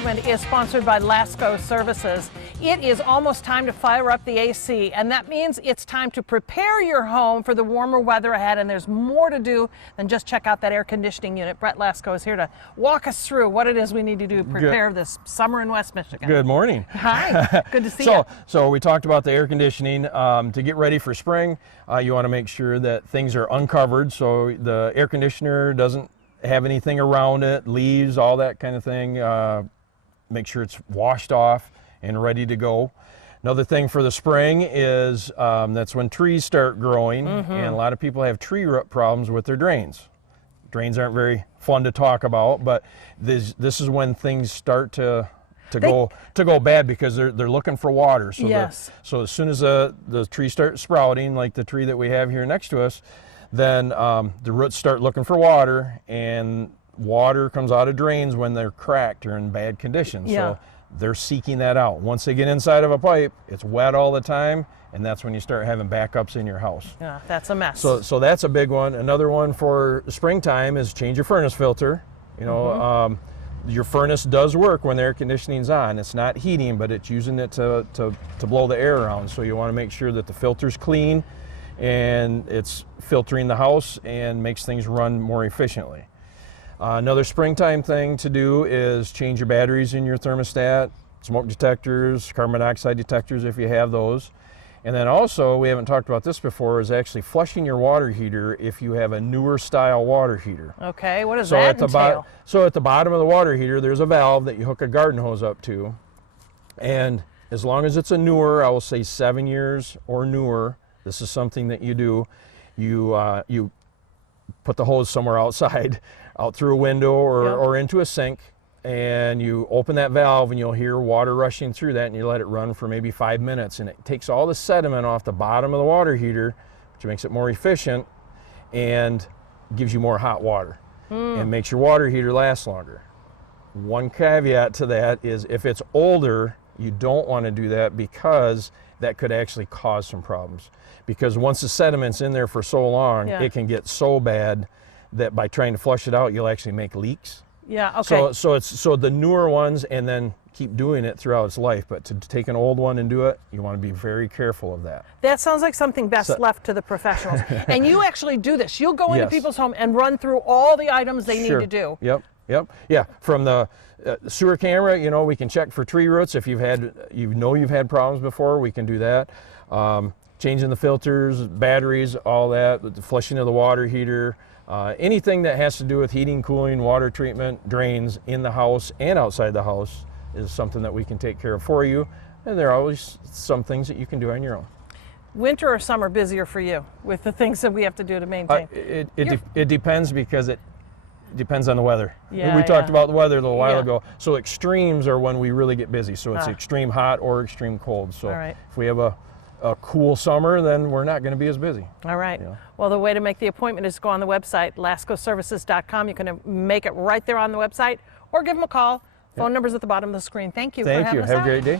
segment is sponsored by Lascko Services. It is almost time to fire up the AC, and that means it's time to prepare your home for the warmer weather ahead, and there's more to do than just check out that air conditioning unit. Brett Lascko is here to walk us through what it is we need to do to prepare this summer in West Michigan. Good morning. Hi, good to see you. So we talked about the air conditioning. To get ready for spring, you want to make sure that things are uncovered so the air conditioner doesn't have anything around it, leaves, all that kind of thing. Make sure it's washed off and ready to go. Another thing for the spring is that's when trees start growing, and a lot of people have tree root problems with their drains. Drains aren't very fun to talk about, but this is when things start to go bad because they're looking for water. So yes. So as soon as the trees start sprouting, like the tree that we have here next to us, then the roots start looking for water, and water comes out of drains when they're cracked or in bad condition. Yeah. So they're seeking that out. Once they get inside of a pipe, it's wet all the time, and that's when you start having backups in your house. Yeah, that's a mess. So that's a big one. Another one for springtime is change your furnace filter. You know, your furnace does work when the air conditioning's on. It's not heating, but it's using it to blow the air around. So you want to make sure that the filter's clean and it's filtering the house and makes things run more efficiently. Another springtime thing to do is change your batteries in your thermostat, smoke detectors, carbon monoxide detectors if you have those. And then also, we haven't talked about this before, is actually flushing your water heater if you have a newer style water heater. Okay, what does that entail? So at the bottom of the water heater, there's a valve that you hook a garden hose up to. And as long as it's a newer, I will say 7 years or newer, this is something that you do. You put the hose somewhere outside, out through a window or into a sink, and you open that valve and you'll hear water rushing through that, and you let it run for maybe 5 minutes, and it takes all the sediment off the bottom of the water heater, which makes it more efficient and gives you more hot water and makes your water heater last longer. One caveat to that is if it's older, you don't want to do that because that could actually cause some problems. Because once the sediment's in there for so long, it can get so bad that by trying to flush it out, you'll actually make leaks. Yeah, okay. So the newer ones, and then keep doing it throughout its life. But to take an old one and do it, you want to be very careful of that. That sounds like something best left to the professionals. And you actually do this. You'll go into people's home and run through all the items they need to do. Yep. Yeah, from the sewer camera, you know, we can check for tree roots. If you've had problems before, we can do that. Changing the filters, batteries, all that, the flushing of the water heater, anything that has to do with heating, cooling, water treatment, drains in the house and outside the house is something that we can take care of for you. And there are always some things that you can do on your own. Winter or summer busier for you with the things that we have to do to maintain? It depends, because it depends on the weather. Yeah, we talked about the weather a little while ago. So extremes are when we really get busy. So it's extreme hot or extreme cold. So if we have a cool summer, then we're not going to be as busy. All right. Well, the way to make the appointment is to go on the website, lascoservices.com. You can make it right there on the website, or give them a call. Phone number's at the bottom of the screen. Thank you for having us out. Have a great day.